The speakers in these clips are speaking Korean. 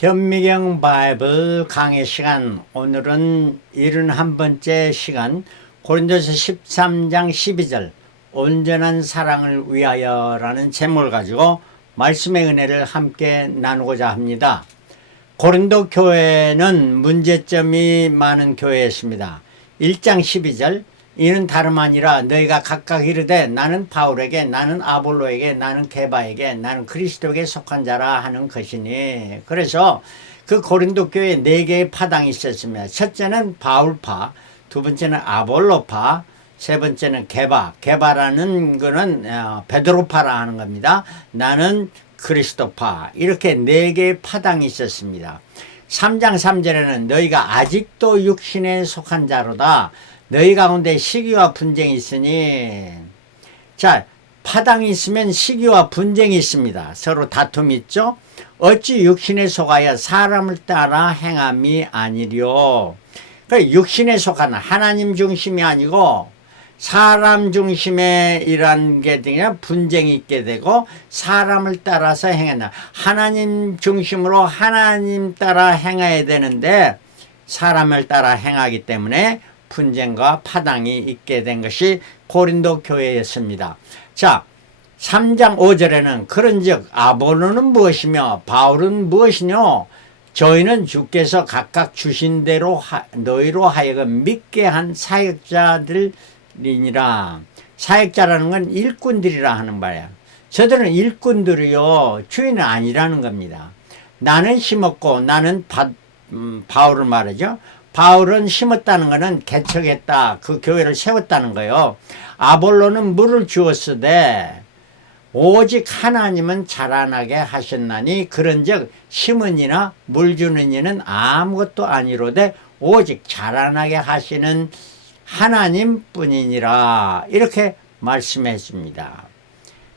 현미경 바이블 강의 시간, 오늘은 71번째 시간, 고린도서 13장 12절 온전한 사랑을 위하여 라는 제목을 가지고 말씀의 은혜를 함께 나누고자 합니다. 고린도 교회는 문제점이 많은 교회였습니다. 1장 12절, 이는 다름 아니라 너희가 각각 이르되 나는 바울에게, 나는 아볼로에게, 나는 게바에게, 나는 그리스도에게 속한 자라 하는 것이니. 그래서 그 고린도 교회에 4개의 파당이 있었습니다. 첫째는 바울파, 두 번째는 아볼로파, 세 번째는 게바. 게바라는 거는 베드로파라 하는 겁니다. 나는 그리스도파. 이렇게 4개의 파당이 있었습니다. 3장 3절에는 너희가 아직도 육신에 속한 자로다. 너희 가운데 시기와 분쟁이 있으니. 자, 파당이 있으면 시기와 분쟁이 있습니다. 서로 다툼이 있죠. 어찌 육신에 속하여 사람을 따라 행함이 아니려. 그러니까 육신에 속하는 하나님 중심이 아니고 사람 중심의 이란 게 그냥 분쟁이 있게 되고 사람을 따라서 행한다. 하나님 중심으로 하나님 따라 행해야 되는데 사람을 따라 행하기 때문에 분쟁과 파당이 있게 된 것이 고린도 교회였습니다. 자, 3장 5절에는 그런즉 아볼로는 무엇이며 바울은 무엇이뇨? 저희는 주께서 각각 주신 대로 너희로 하여금 믿게 한 사역자들이니라. 사역자라는 건 일꾼들이라 하는 바예요. 저들은 일꾼들이요, 주인은 아니라는 겁니다. 나는 심었고 나는 바울을 말하죠. 바울은 심었다는 것은 개척했다, 그 교회를 세웠다는 거예요. 아볼로는 물을 주었으되 오직 하나님은 자라나게 하셨나니 그런즉 심은 이나 물 주는 이는 아무것도 아니로되 오직 자라나게 하시는 하나님뿐이니라. 이렇게 말씀했습니다.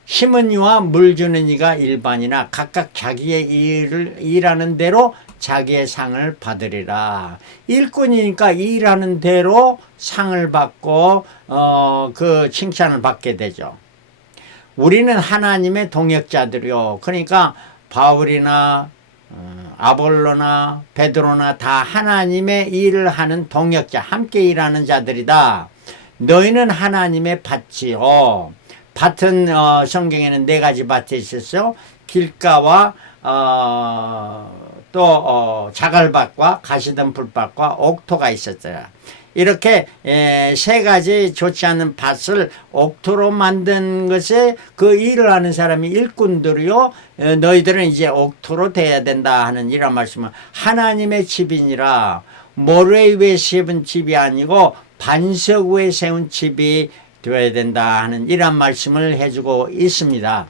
심은 이와 물 주는 이가 일반이나 각각 자기의 일을 일하는 대로 자기의 상을 받으리라. 일꾼이니까 일하는 대로 상을 받고 그 칭찬을 받게 되죠. 우리는 하나님의 동역자들이요. 그러니까 바울이나 아볼로나 베드로나 다 하나님의 일을 하는 동역자, 함께 일하는 자들이다. 너희는 하나님의 밭이요. 밭은 성경에는 4가지 밭이 있었어요. 길가와 또 자갈밭과 가시던 풀밭과 옥토가 있었어요. 이렇게 3가지 좋지 않은 밭을 옥토로 만든 것에 그 일을 하는 사람이 일꾼들이요, 너희들은 이제 옥토로 돼야 된다 하는 이런 말씀은 하나님의 집이니라. 모래 위에 세운 집이 아니고 반석 위에 세운 집이 되어야 된다 하는 이런 말씀을 해주고 있습니다.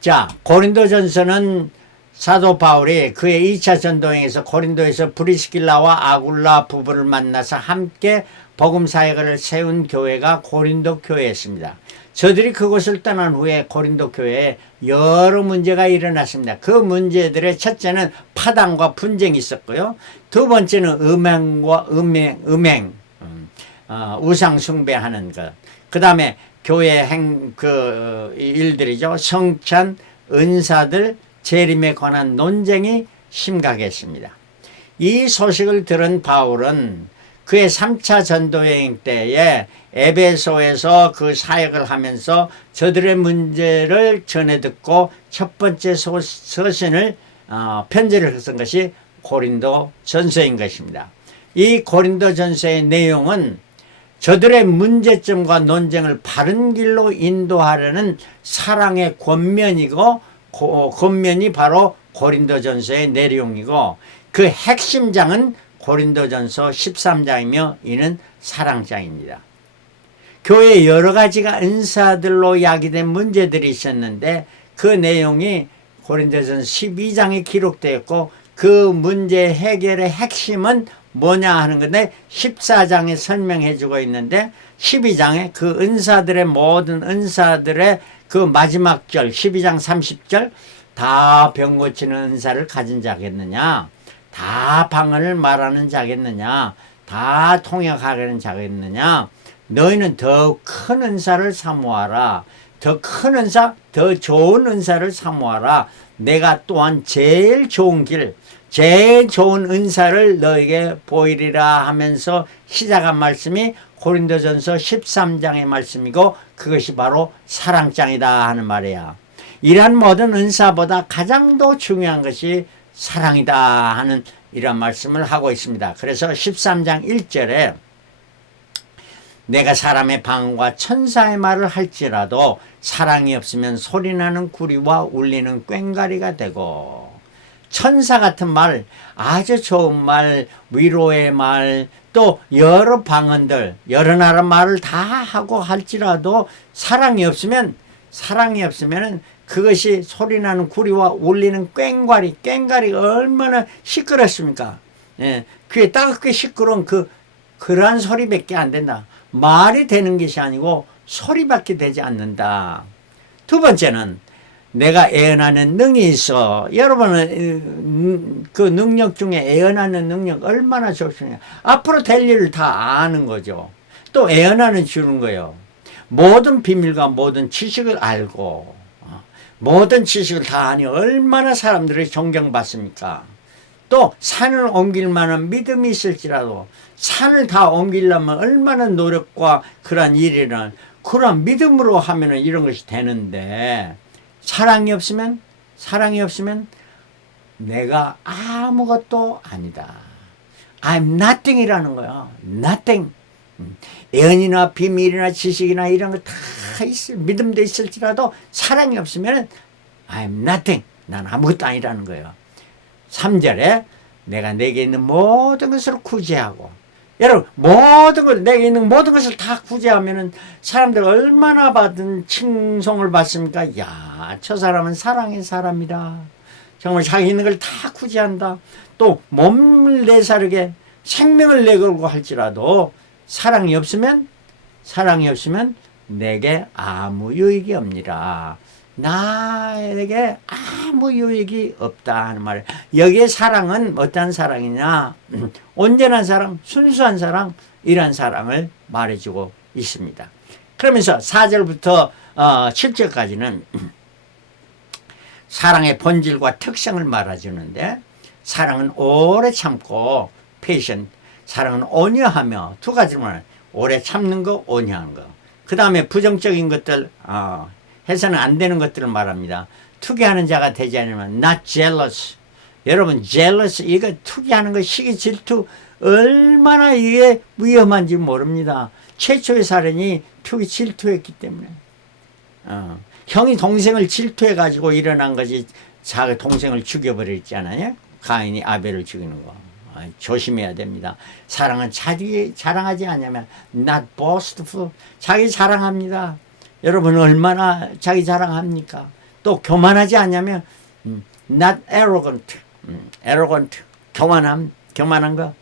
자, 고린도전서는 사도 바울이 그의 2차 전도행에서 고린도에서 브리스길라와 아굴라 부부를 만나서 함께 복음 사역을 세운 교회가 고린도 교회였습니다. 저들이 그곳을 떠난 후에 고린도 교회에 여러 문제가 일어났습니다. 그 문제들의 첫째는 파당과 분쟁이 있었고요. 두 번째는 음행, 우상 숭배하는 것. 그 다음에 교회 일들이죠. 성찬, 은사들, 재림에 관한 논쟁이 심각했습니다. 이 소식을 들은 바울은 그의 3차 전도여행 때에 에베소에서 그 사역을 하면서 저들의 문제를 전해 듣고 첫 번째 서신을 편지를 쓴 것이 고린도 전서인 것입니다. 이 고린도 전서의 내용은 저들의 문제점과 논쟁을 바른 길로 인도하려는 사랑의 권면이고, 권면이 바로 고린도전서의 내용이고, 그 핵심장은 고린도전서 13장이며 이는 사랑장입니다. 교회에 여러 가지가 은사들로 야기된 문제들이 있었는데 그 내용이 고린도전서 12장에 기록되었고, 그 문제 해결의 핵심은 뭐냐 하는 건데 14장에 설명해 주고 있는데 12장에 그 은사들의 모든 은사들의 그 마지막 절 12장 30절 다 병 고치는 은사를 가진 자겠느냐, 다 방언을 말하는 자겠느냐, 다 통역하려는 자겠느냐, 너희는 더욱 큰 은사를 사모하라. 더 큰 은사, 더 좋은 은사를 사모하라. 내가 또한 제일 좋은 길, 제일 좋은 은사를 너에게 보이리라 하면서 시작한 말씀이 고린도전서 13장의 말씀이고 그것이 바로 사랑장이다 하는 말이야. 이러한 모든 은사보다 가장 더 중요한 것이 사랑이다 하는 이런 말씀을 하고 있습니다. 그래서 13장 1절에 내가 사람의 방언과 천사의 말을 할지라도 사랑이 없으면 소리나는 구리와 울리는 꽹과리가 되고, 천사 같은 말, 아주 좋은 말, 위로의 말, 또 여러 방언들, 여러 나라 말을 다 하고 할지라도 사랑이 없으면 그것이 소리나는 구리와 울리는 꽹과리, 꽹과리가 얼마나 시끄럽습니까? 예, 귀에 따갑게 시끄러운 그러한 소리밖에 안 된다. 말이 되는 것이 아니고 소리밖에 되지 않는다. 두 번째는 내가 애언하는 능이 있어. 여러분은 그 능력 중에 애언하는 능력 얼마나 좋습니까? 앞으로 될 일을 다 아는 거죠. 또 애언하는 주는 거예요. 모든 비밀과 모든 지식을 알고 모든 지식을 다 아니 얼마나 사람들이 존경받습니까? 또 산을 옮길 만한 믿음이 있을지라도 산을 다 옮기려면 얼마나 노력과 그런 일이란 그런 믿음으로 하면은 이런 것이 되는데 사랑이 없으면 내가 아무것도 아니다. I'm nothing이라는 거야. nothing. 애언이나 비밀이나 지식이나 이런 거 다 믿음도 있을지라도 사랑이 없으면 I'm nothing. 난 아무것도 아니라는 거예요. 3절에 내가 내게 있는 모든 것을 구제하고, 여러분 내게 있는 모든 것을 다 구제하면은 사람들 얼마나 받은 칭송을 받습니까? 야, 저 사람은 사랑의 사람이다. 정말 자기 있는 걸 다 구제한다. 또 몸을 내사르게 생명을 내걸고 할지라도 사랑이 없으면 내게 아무 유익이 없니라. 나에게 아무 유익이 없다 하는 말이에요. 여기에 사랑은 어떤 사랑이냐? 온전한 사랑, 순수한 사랑, 이런 사랑을 말해주고 있습니다. 그러면서 4절부터 7절까지는 사랑의 본질과 특성을 말해주는데, 사랑은 오래 참고 patient, 사랑은 온유하며, 두 가지만 오래 참는 거, 온유한 거. 그 다음에 부정적인 것들 해서는 안 되는 것들을 말합니다. 투기하는 자가 되지 않으면 not jealous. 여러분 jealous, 이거 투기하는 거, 시기, 질투 얼마나 이게 위험한지 모릅니다. 최초의 살인이 투기, 질투했기 때문에. 형이 동생을 질투해 가지고 일어난 것이 자기 동생을 죽여버렸잖아요. 가인이 아벨을 죽이는 거. 조심해야 됩니다. 사랑은 자기 자랑하지 않으면 not boastful. 자기 자랑합니다. 여러분 얼마나 자기 자랑합니까? 또 교만하지 않냐면 not arrogant. arrogant. 교만한 거.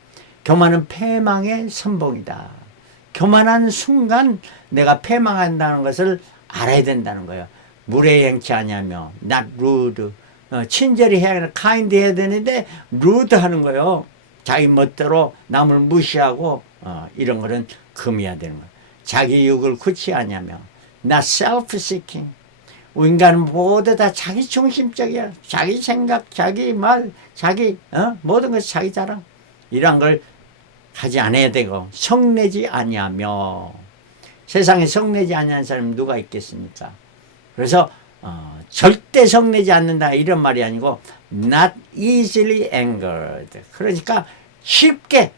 교만은 패망의 선봉이다. 교만한 순간 내가 패망한다는 것을 알아야 된다는 거예요. 무례행치 않냐며 not rude. 친절히 해야 되는, kind 해야 되는데 rude 하는 거예요. 자기 멋대로 남을 무시하고 이런 거는 금해야 되는 거예요. 자기 욕을 구취하냐며 not self-seeking. 인간은 모두 다 자기 중심적이야. 자기 생각, 자기 말, 자기 모든 것이 자기 자랑. 이런 걸 하지 않아야 되고, 성내지 아니하며. 세상에 성내지 아니하는 사람이 누가 있겠습니까? 그래서 절대 성내지 않는다 이런 말이 아니고 not easily angered. 그러니까 쉽게,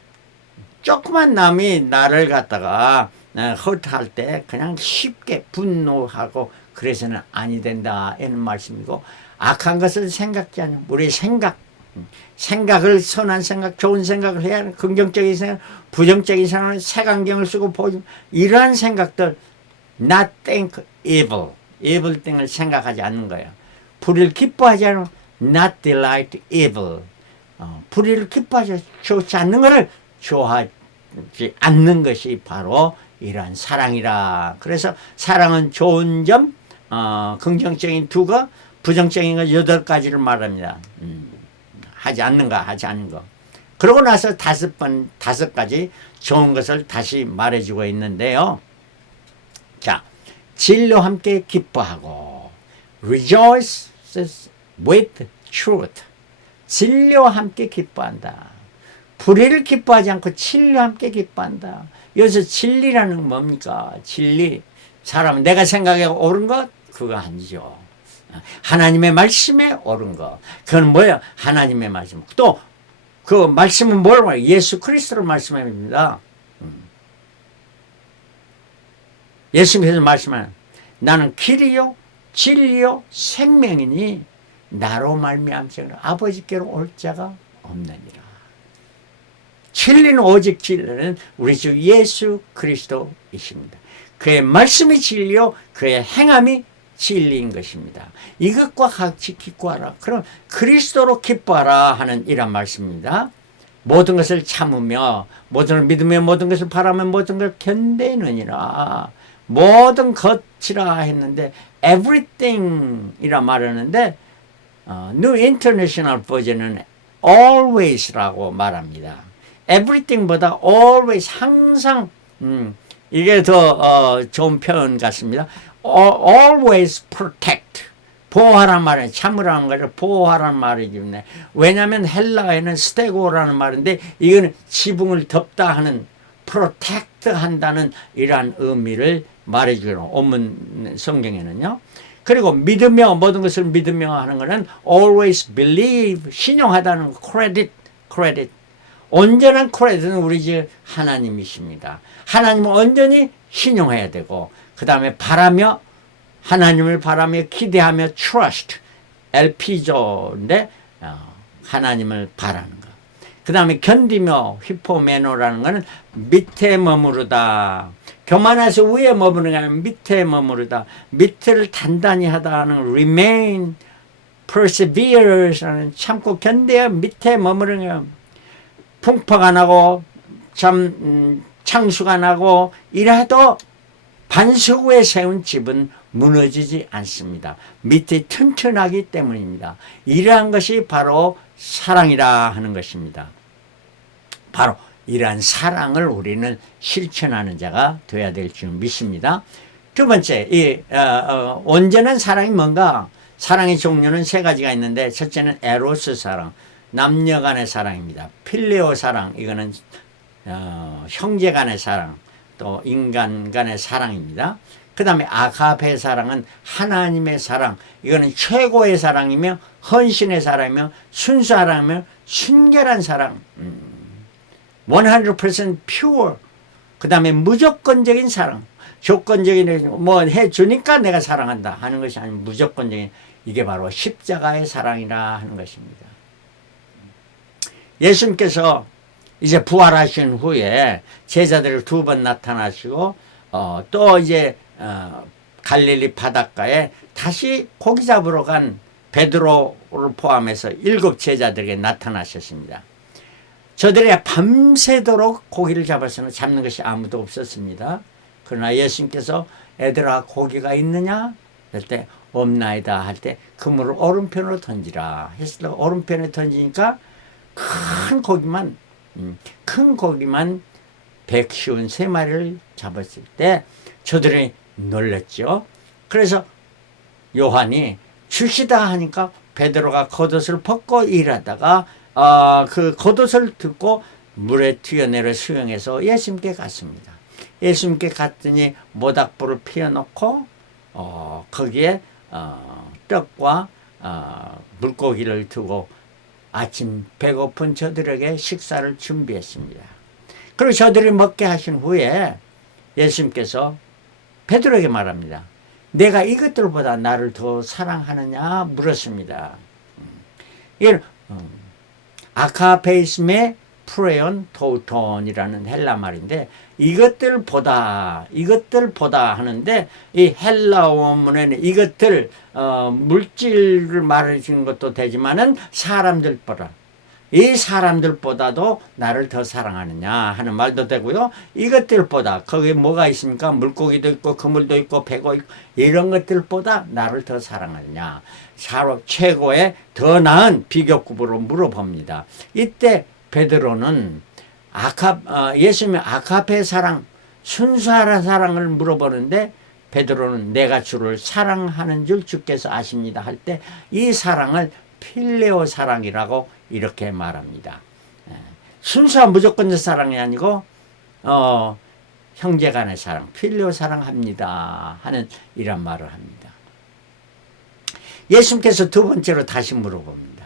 조그만 남이 나를 갖다가 허트할 때 그냥 쉽게 분노하고 그래서는 아니 된다 이런 말씀이고, 악한 것을 생각지 않으면 우리 생각을 선한 생각, 좋은 생각을 해야 하는, 긍정적인 생각, 부정적인 생각을 색안경을 쓰고 보지, 이러한 생각들 not think evil thing을 생각하지 않는 거예요. 불의를 기뻐하지 않으면 not delight evil. 불의를 기뻐하지 좋지 않는 것을 좋아하지 않는 것이 바로 이러한 사랑이라. 그래서 사랑은 좋은 점, 긍정적인 2가, 부정적인 거 8가지를 말합니다. 하지 않는 거. 그러고 나서 5가지 좋은 것을 다시 말해주고 있는데요. 자, 진리와 함께 기뻐하고 rejoices with truth. 진리와 함께 기뻐한다. 불의를 기뻐하지 않고 진리와 함께 기뻐한다. 여기서 진리라는 건 뭡니까? 진리. 사람은 내가 생각해 옳은 것? 그거 아니죠. 하나님의 말씀에 옳은 것. 그건 뭐예요? 하나님의 말씀. 또 그 말씀은 뭐라고 해요? 예수 그리스도를 말씀합니다. 예수님께서 말씀하는 나는 길이요 진리요 생명이니 나로 말미암지 아버지께로 올 자가 없느니라. 진리는 오직 진리는 우리 주 예수 그리스도이십니다. 그의 말씀이 진리요 그의 행함이 진리인 것입니다. 이것과 같이 기뻐하라. 그럼 그리스도로 기뻐하라 하는 이런 말씀입니다. 모든 것을 참으며 모든 것을 믿으며 모든 것을 바라며 모든 걸 견디느니라. 모든 것이라 했는데 everything 이라 말하는데 New International Version은 always라고 말합니다. everything보다 always 항상 이게 더 좋은 표현 같습니다. always protect 보호하라는 말은 참으라는 거를 보호하라는 말이기 때문에 왜냐하면 헬라어에는 스테고라는 말인데 이거는 지붕을 덮다 하는 protect 한다는 이러한 의미를 말해주는 원문 성경에는요. 그리고 믿으며 모든 것을 믿으며 하는 것은 always believe 신용하다는 credit 온전한 크레딧은 우리 집 하나님이십니다. 하나님은 온전히 신용해야 되고 그 다음에 바라며 하나님을 바라며 기대하며 trust LP조인데 하나님을 바라는 것. 그 다음에 견디며 히포메노라는 것은 밑에 머무르다. 교만해서 위에 머무르는 게 아니라 밑에 머무르다. 밑을 단단히 하다는 remain, persevere라는 참고 견뎌 밑에 머무르는 것. 풍파가 나고 창수가 나고 이래도 반석 위에 세운 집은 무너지지 않습니다. 밑이 튼튼하기 때문입니다. 이러한 것이 바로 사랑이라 하는 것입니다. 바로 이러한 사랑을 우리는 실천하는 자가 되어야 될 줄 믿습니다. 두 번째, 온전한 사랑이 뭔가? 사랑의 종류는 세 가지가 있는데 첫째는 에로스 사랑, 남녀 간의 사랑입니다. 필레오 사랑, 이거는 형제 간의 사랑, 또 인간 간의 사랑입니다. 그 다음에 아가페 사랑은 하나님의 사랑, 이거는 최고의 사랑이며 헌신의 사랑이며 순수한 사랑이며 순결한 사랑, 100% pure. 그 다음에 무조건적인 사랑, 조건적인 뭐 해주니까 내가 사랑한다 하는 것이 아니고 무조건적인, 이게 바로 십자가의 사랑이라 하는 것입니다. 예수님께서 이제 부활하신 후에 제자들을 2번 나타나시고 또 이제 갈릴리 바닷가에 다시 고기 잡으러 간 베드로를 포함해서 7 제자들에게 나타나셨습니다. 저들이 밤새도록 고기를 잡아서는 잡는 것이 아무도 없었습니다. 그러나 예수님께서 애들아 고기가 있느냐? 할 때 없나이다 할 때 그물을 오른편으로 던지라 했을 때 오른편에 던지니까 큰 고기만 153마리를 잡았을 때 저들이 놀랐죠. 그래서 요한이 주시다 하니까 베드로가 겉옷을 벗고 일하다가 그 겉옷을 듣고 물에 튀어내려 수영해서 예수님께 갔습니다. 예수님께 갔더니 모닥불을 피워놓고 거기에 떡과 물고기를 두고 아침 배고픈 저들에게 식사를 준비했습니다. 그리고 저들이 먹게 하신 후에 예수님께서 베드로에게 말합니다. 내가 이것들보다 나를 더 사랑하느냐 물었습니다. 이건 아카페이스메 프레온 토톤이라는 헬라 말인데 이것들보다 하는데 이 헬라 원문에는 이것들 물질을 말해주는 것도 되지만은 사람들보다 이 사람들보다도 나를 더 사랑하느냐 하는 말도 되고요. 이것들보다 거기에 뭐가 있습니까? 물고기도 있고 그물도 있고 배고 있고 이런 것들보다 나를 더 사랑하느냐. 사로 최고의 더 나은 비교급으로 물어봅니다. 이때 베드로는 예수님의 아카페 사랑, 순수한 사랑을 물어보는데 베드로는 내가 주를 사랑하는 줄 주께서 아십니다 할 때 이 사랑을 필레오 사랑이라고 이렇게 말합니다. 순수한 무조건적 사랑이 아니고 형제간의 사랑, 필레오 사랑합니다 하는 이런 말을 합니다. 예수님께서 두 번째로 다시 물어봅니다.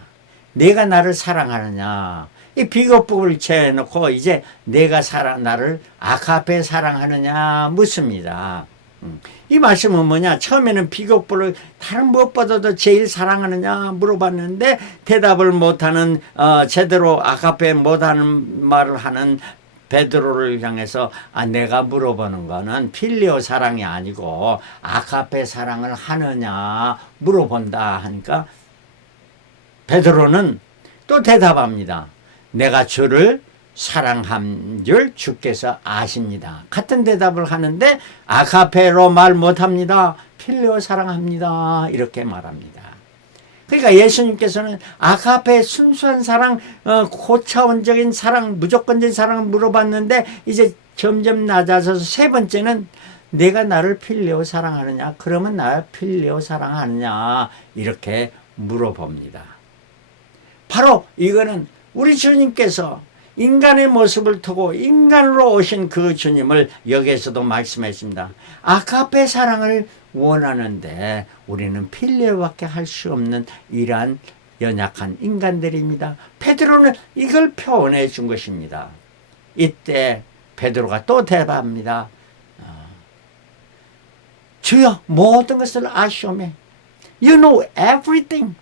내가 나를 사랑하느냐? 이 비교법을 채워놓고 이제 내가 나를 아가페 사랑하느냐 묻습니다. 이 말씀은 뭐냐? 처음에는 비교법을 다른 무엇보다도 제일 사랑하느냐 물어봤는데 대답을 못하는 제대로 아가페 못하는 말을 하는 베드로를 향해서 내가 물어보는 거는 필레오 사랑이 아니고 아가페 사랑을 하느냐 물어본다 하니까 베드로는 또 대답합니다. 내가 주를 사랑한 줄 주께서 아십니다. 같은 대답을 하는데 아가페로 말 못합니다. 필레오 사랑합니다. 이렇게 말합니다. 그러니까 예수님께서는 아가페 순수한 사랑, 고차원적인 사랑, 무조건적인 사랑을 물어봤는데 이제 점점 낮아져서 세 번째는 내가 나를 필레오 사랑하느냐? 그러면 나를 필레오 사랑하느냐? 이렇게 물어봅니다. 바로 이거는 우리 주님께서 인간의 모습을 두고 인간으로 오신 그 주님을 여기에서도 말씀했습니다. 아가페 사랑을 원하는데 우리는 필레오밖에 할 수 없는 이러한 연약한 인간들입니다. 베드로는 이걸 표현해 준 것입니다. 이때 베드로가 또 대답합니다. 주여 모든 것을 아시오매. You know everything.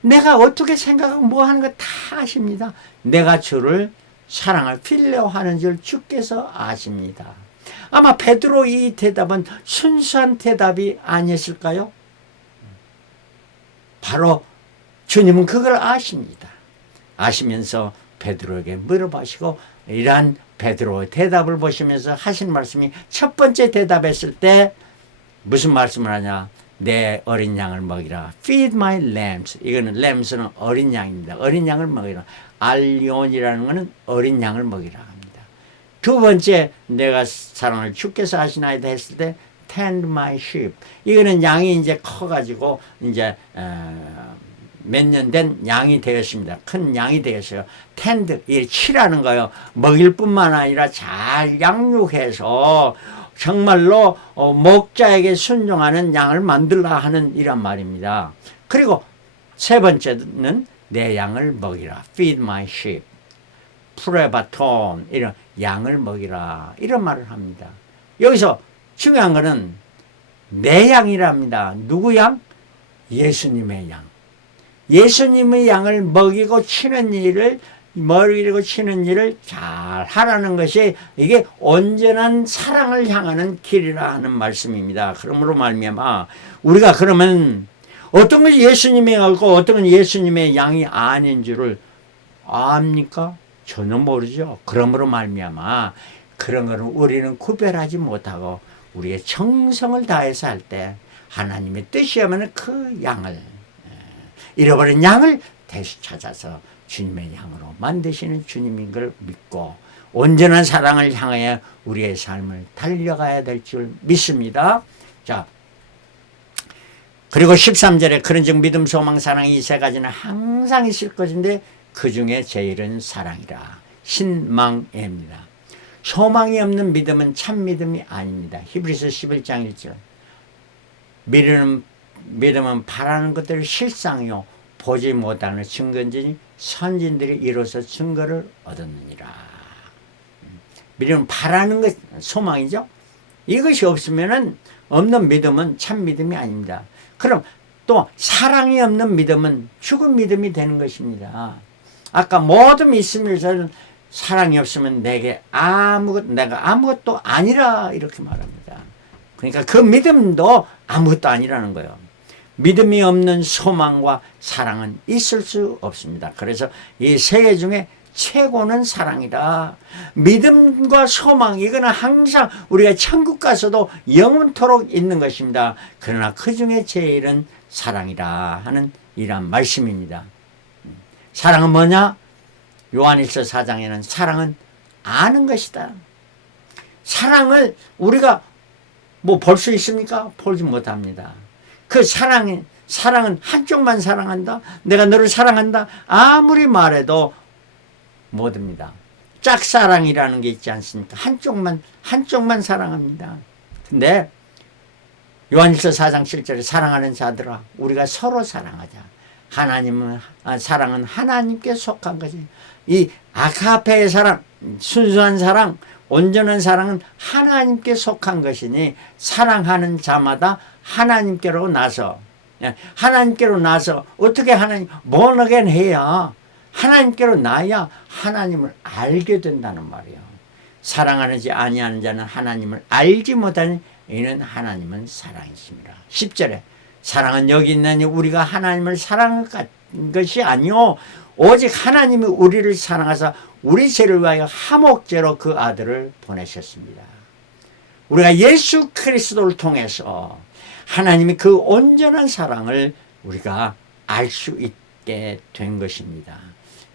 내가 어떻게 생각하고 뭐 하는 거 다 아십니다. 내가 주를 사랑을 필레오하는 줄 주께서 아십니다. 아마 베드로 이 대답은 순수한 대답이 아니었을까요? 바로 주님은 그걸 아십니다. 아시면서 베드로에게 물어보시고 이러한 베드로의 대답을 보시면서 하신 말씀이 첫 번째 대답했을 때 무슨 말씀을 하냐? 내 어린 양을 먹이라. Feed my lambs. 이거는 lambs는 어린 양입니다. 어린 양을 먹이라. 알리온이라는 것은 어린 양을 먹이라 합니다. 두 번째 내가 사랑을 주께서 하시나이다 했을 때 tend my sheep. 이거는 양이 이제 커가지고 이제 몇 년 된 양이 되었습니다. 큰 양이 되었어요. tend, 이 치라는 거요. 먹일 뿐만 아니라 잘 양육해서 정말로 목자에게 순종하는 양을 만들라 하는 이란 말입니다. 그리고 세 번째는 내 양을 먹이라. Feed my sheep. 프레바톤. 이런 양을 먹이라. 이런 말을 합니다. 여기서 중요한 것은 내 양이랍니다. 누구 양? 예수님의 양. 예수님의 양을 먹이고 치는 일을 잘 하라는 것이 이게 온전한 사랑을 향하는 길이라 하는 말씀입니다. 그러므로 말미암아 우리가 그러면 어떤 것이 예수님의 양이고 어떤 건 예수님의 양이 아닌 줄을 압니까? 전혀 모르죠. 그러므로 말미암아 그런 거는 우리는 구별하지 못하고 우리의 정성을 다해서 할 때 하나님의 뜻이 하면 그 양을 잃어버린 양을 다시 찾아서 주님의 양으로 만드시는 주님인 걸 믿고 온전한 사랑을 향하여 우리의 삶을 달려가야 될 줄 믿습니다. 자, 그리고 13절에 그런즉 믿음, 소망, 사랑 이 세 가지는 항상 있을 것인데 그 중에 제일은 사랑이라. 신망입니다. 소망이 없는 믿음은 참 믿음이 아닙니다. 히브리서 11장 1절. 믿음은 바라는 것들을 실상이요 보지 못하는 증거인지 선진들이 이로써 증거를 얻었느니라. 믿음은 바라는 것, 소망이죠. 이것이 없으면은 없는 믿음은 참 믿음이 아닙니다. 그럼 또 사랑이 없는 믿음은 죽은 믿음이 되는 것입니다. 아까 모든 믿음에서는 사랑이 없으면 내가 아무것도 아니라 이렇게 말합니다. 그러니까 그 믿음도 아무것도 아니라는 거예요. 믿음이 없는 소망과 사랑은 있을 수 없습니다. 그래서 이 세 개 중에 최고는 사랑이다. 믿음과 소망, 이거는 항상 우리가 천국 가서도 영원토록 있는 것입니다. 그러나 그 중에 제일은 사랑이다 하는 이런 말씀입니다. 사랑은 뭐냐? 요한일서 4장에는 사랑은 아는 것이다. 사랑을 우리가 뭐 볼 수 있습니까? 보지 못합니다. 그 사랑은 한쪽만 사랑한다. 내가 너를 사랑한다. 아무리 말해도 못합니다. 짝사랑이라는 게 있지 않습니까? 한쪽만 사랑합니다. 근데 요한일서 4장 7절에 사랑하는 자들아 우리가 서로 사랑하자. 사랑은 하나님께 속한 것이. 이 아가페의 사랑, 순수한 사랑, 온전한 사랑은 하나님께 속한 것이니 사랑하는 자마다 하나님께로 나서 어떻게 born again 해야 하나님께로 나야 하나님을 알게 된다는 말이에요. 사랑하는지 아니하는 자는 하나님을 알지 못하니 이는 하나님은 사랑이십니다. 10절에 사랑은 여기 있나니 우리가 하나님을 사랑한 것이 아니요 오직 하나님이 우리를 사랑하사 우리 죄를 위하여 화목제로 그 아들을 보내셨습니다. 우리가 예수 그리스도를 통해서 하나님이 그 온전한 사랑을 우리가 알 수 있게 된 것입니다.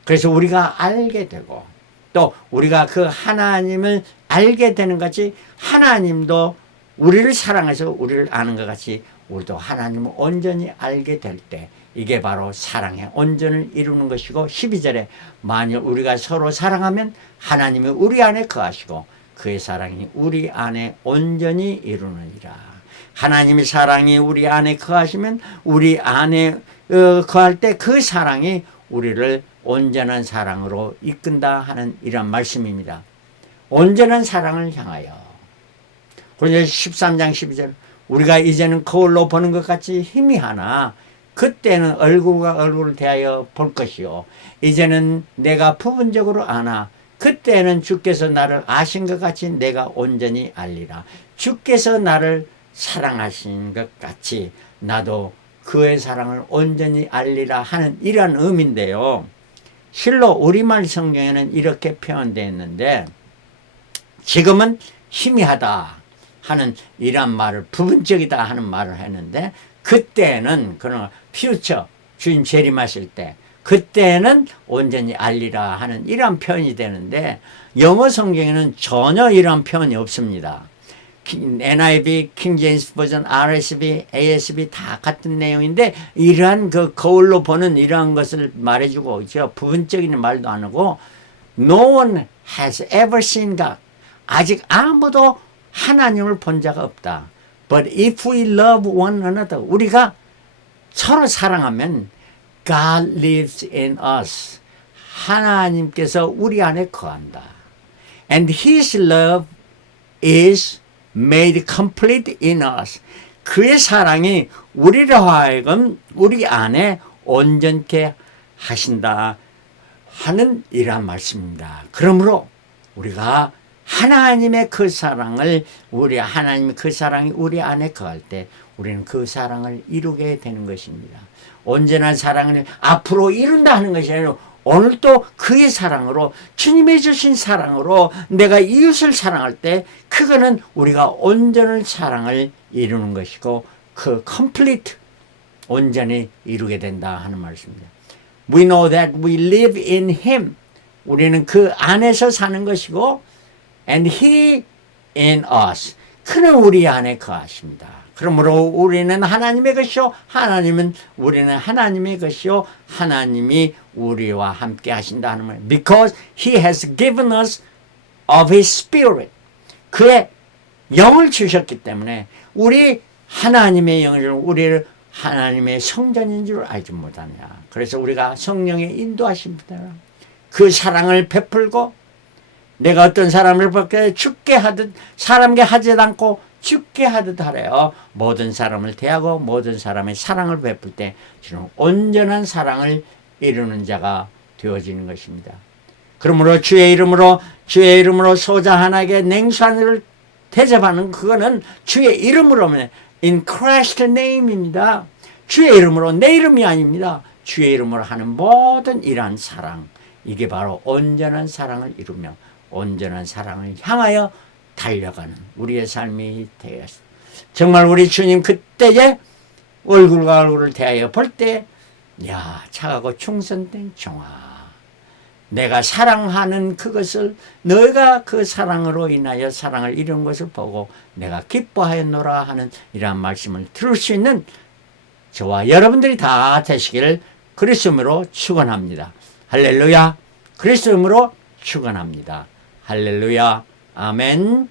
그래서 우리가 알게 되고 또 우리가 그 하나님을 알게 되는 같이 하나님도 우리를 사랑해서 우리를 아는 것 같이 우리도 하나님을 온전히 알게 될 때 이게 바로 사랑의 온전을 이루는 것이고 12절에 만일 우리가 서로 사랑하면 하나님이 우리 안에 거하시고 그의 사랑이 우리 안에 온전히 이루느니라. 하나님의 사랑이 우리 안에 거하시면 우리 안에 거할 때 그 사랑이 우리를 온전한 사랑으로 이끈다 하는 이런 말씀입니다. 온전한 사랑을 향하여 고린도서 13장 12절 우리가 이제는 거울로 보는 것 같이 희미하나 그때는 얼굴과 얼굴을 대하여 볼 것이요 이제는 내가 부분적으로 아나 그때는 주께서 나를 아신 것 같이 내가 온전히 알리라. 주께서 나를 사랑하신 것 같이 나도 그의 사랑을 온전히 알리라 하는 이런 의미인데요. 실로 우리말 성경에는 이렇게 표현되어 있는데 지금은 희미하다 하는 이런 말을 부분적이다 하는 말을 했는데 그때는 그런 퓨처 주님 재림하실 때 그때는 온전히 알리라 하는 이런 표현이 되는데 영어 성경에는 전혀 이런 표현이 없습니다. NIV, 킹 제임스 버전, RSV, ASV 다 같은 내용인데 이러한 그 거울로 보는 이러한 것을 말해주고 있죠. 부분적인 말도 안 하고 No one has ever seen God. 아직 아무도 하나님을 본 자가 없다. But if we love one another, 우리가 서로 사랑하면 God lives in us. 하나님께서 우리 안에 거한다. And His love is made complete in us. 그의 사랑이 우리를 하여금 우리 안에 온전케 하신다 하는 이러한 말씀입니다. 그러므로 우리가 하나님의 그 사랑을 하나님의 그 사랑이 우리 안에 거할 때 우리는 그 사랑을 이루게 되는 것입니다. 온전한 사랑을 앞으로 이룬다 하는 것이 아니라 오늘도 그의 사랑으로 주님이 주신 사랑으로 내가 이웃을 사랑할 때 그거는 우리가 온전한 사랑을 이루는 것이고 그 complete 온전히 이루게 된다 하는 말씀입니다. We know that we live in Him. 우리는 그 안에서 사는 것이고 and He in us. 그는 우리 안에 거하십니다. 그러므로 우리는 하나님의 것이요 우리는 하나님의 것이요 하나님이 우리와 함께 하신다 하는 말. Because He has given us of His Spirit. 그의 영을 주셨기 때문에 우리 하나님의 영을 우리를 하나님의 성전인 줄 알지 못하느냐. 그래서 우리가 성령의 인도하십니다. 그 사랑을 베풀고 내가 어떤 사람을 볼때 죽게 하듯 사람에게 하지 않고 죽게 하듯 하래요. 모든 사람을 대하고 모든 사람의 사랑을 베풀 때 주는 온전한 사랑을 이루는 자가 되어지는 것입니다. 그러므로 주의 이름으로 소자 하나에게 냉수하늘을 대접하는 그거는 주의 이름으로 in Christ's name입니다. 주의 이름으로 내 이름이 아닙니다. 주의 이름으로 하는 모든 이러한 사랑 이게 바로 온전한 사랑을 이루며 온전한 사랑을 향하여 달려가는 우리의 삶이 되었습니다. 정말 우리 주님 그때에 얼굴과 얼굴을 대하여 볼 때 야 차가고 충성된 종아 내가 사랑하는 그것을 너희가 그 사랑으로 인하여 사랑을 이룬 것을 보고 내가 기뻐하였노라 하는 이러한 말씀을 들을 수 있는 저와 여러분들이 다 되시기를 그리스도로 축원합니다. 할렐루야. 그리스도로 축원합니다. 할렐루야. 아멘.